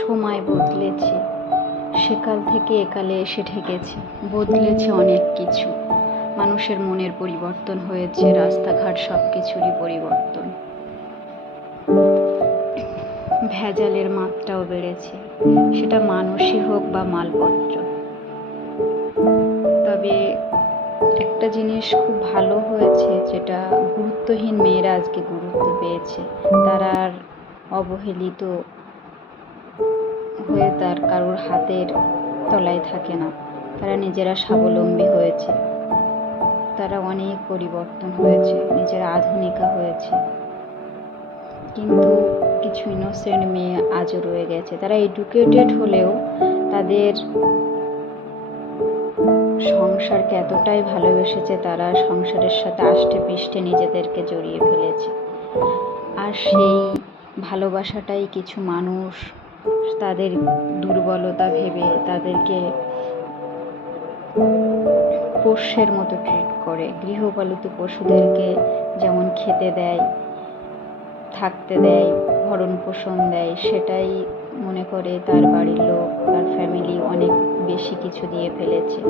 সময় বদলেছে, সেকাল থেকে একালে এসে ঠেকেছে। বদলেছে অনেক কিছু, মানুষের মনের পরিবর্তন হয়েছে, রাস্তাঘাট সব কিছুরই পরিবর্তন। ভেজালের মাত্রাও বেড়েছে, সেটা মানুষই হোক বা মালপত্র। তবে একটা জিনিস খুব ভালো হয়েছে, যেটা গুরুত্বহীন মেয়েরা আজকে গুরুত্ব পেয়েছে। তারা আর অবহেলিত হয়ে তার কারোর হাতের তলায় থাকে না, তারা নিজেরা স্বাবলম্বী হয়েছে, তারা অনেক পরিবর্তন হয়েছে, নিজেরা আধুনিকা হয়েছে। কিন্তু কিছু ইনোসেন্ট মেয়ে আজও রয়ে গেছে, তারা এডুকেটেড হলেও তাদের সংসারকে এতটাই ভালোবেসেছে, তারা সংসারের সাথে আষ্টে পৃষ্ঠে নিজেদেরকে জড়িয়ে ফেলেছে। আর সেই ভালোবাসাটাই কিছু মানুষ তাদের দুর্বলতা ভেবে তাদেরকে পোষ্যের মতো ট্রিট করে। গৃহপালিত পশুদেরকে যেমন খেতে দেয়, থাকতে দেয়, ভরণ পোষণ দেয়, সেটাই মনে করে তার বাড়ির লোক, তার ফ্যামিলি অনেক বেশি কিছু দিয়ে ফেলেছে।